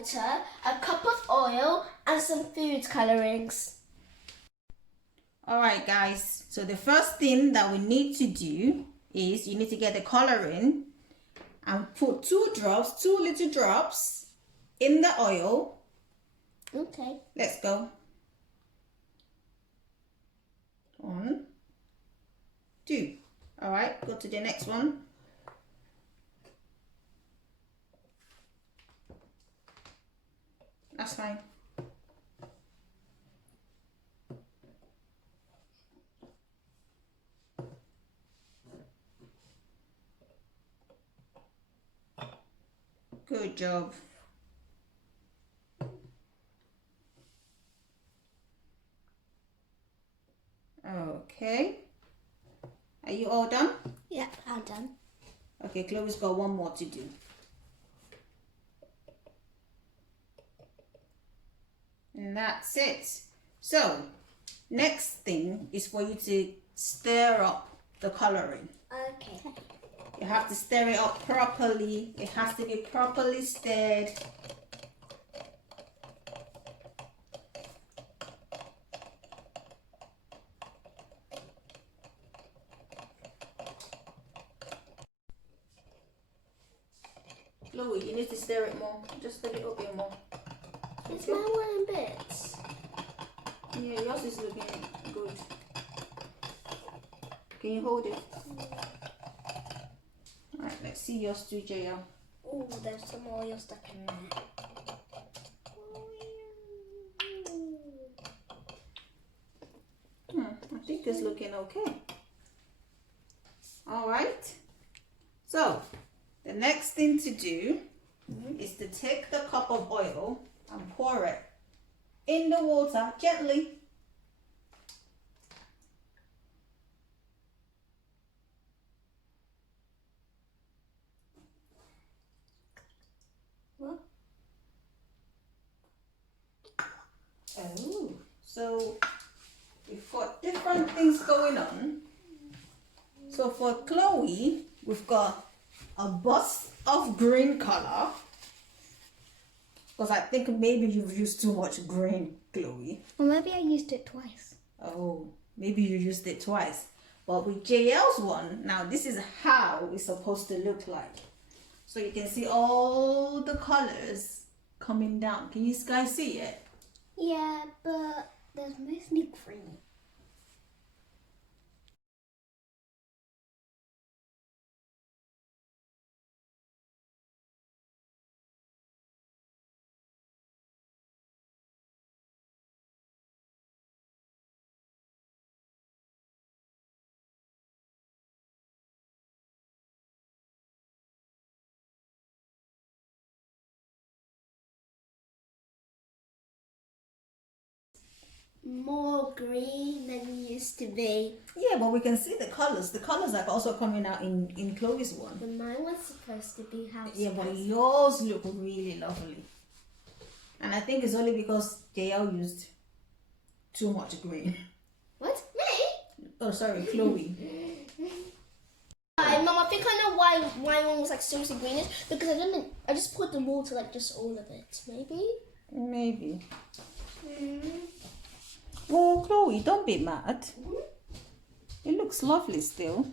water, a cup of oil, and some food colorings. Alright guys, so the first thing that we need to do is you need to get the coloring and put two little drops in the oil. Okay. Let's go. 1, 2. Alright, go to the next one. That's fine. Good job. Okay. Are you all done? Yeah, I'm done. Okay, Chloe's got one more to do. And that's it. So, next thing is for you to stir up the coloring. Okay. You have to stir it up properly. It has to be properly stirred. Chloe, you need to stir it more. Just a little bit more. It's my one in bits. Yeah, yours is looking good. Can you hold it? Alright, let's see yours too, JL. Oh, there's some oil stuck in there. I think it's looking okay. Alright. So, the next thing to do is to take the cup of oil and pour it in the water gently. What? Oh, so we've got different things going on. So for Chloe, we've got a burst of green color. Because I think maybe you've used too much green, Chloe. Or maybe I used it twice. Oh, maybe you used it twice. But with JL's one, now this is how it's supposed to look like. So you can see all the colors coming down. Can you guys see it? Yeah, but there's mostly green. More green than it used to be. Yeah, but we can see the colors. The colors are also coming out in Chloe's one. But mine was supposed to be how it's Yeah, but supposed. yours look really lovely. And I think it's only because JL used too much green. What? Me? Oh, sorry, Chloe. Mom, I think I know why my one was like seriously greenish, because I just put the water like just all of it. Maybe. Maybe. Well, Chloe, don't be mad. It looks lovely still.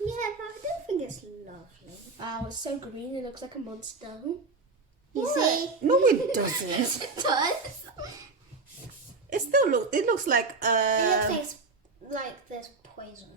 Yeah, but I don't think it's lovely. Oh, it's so green. It looks like a monster. You see? No, it doesn't. It does. It still looks like It looks like there's poison.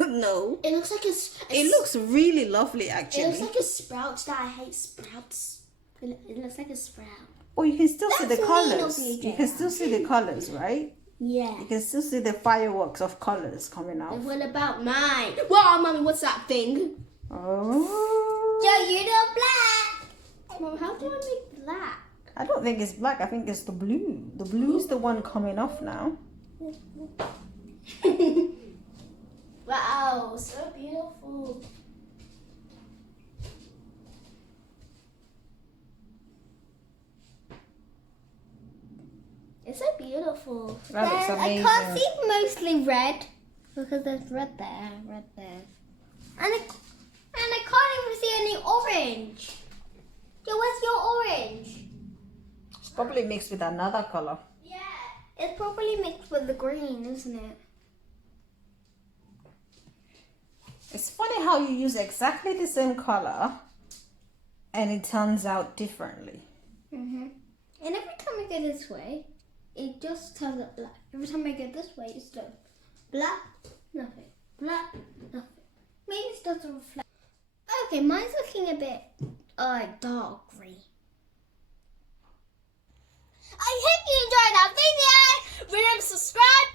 no. It looks like It looks really lovely It actually. looks like a sprout. That I hate sprouts. It looks like a sprout. Oh, you can still see That's the really colors. lovely, You can still see the colors, right? Yeah. You can still see the fireworks of colors coming out. And what about mine? Whoa, mommy, what's that thing? Oh. Joe, you know black. Mom, how do I make black? I don't think it's black. I think it's the blue. The blue is the one coming off now. Wow, so beautiful. It's so beautiful. That looks I amazing. can't see mostly red because there's red there, and I can't even see any orange. Yo, where's your orange? It's probably mixed with another color. Yeah. It's probably mixed with the green, isn't it? It's funny how you use exactly the same color and it turns out differently. And every time I go this way, it just turns out black. Every time I go this way, it's done. Black, nothing. Black, nothing. Maybe it doesn't reflect. Okay, mine's looking a bit dark green. I hope you enjoyed our video. Remember to subscribe,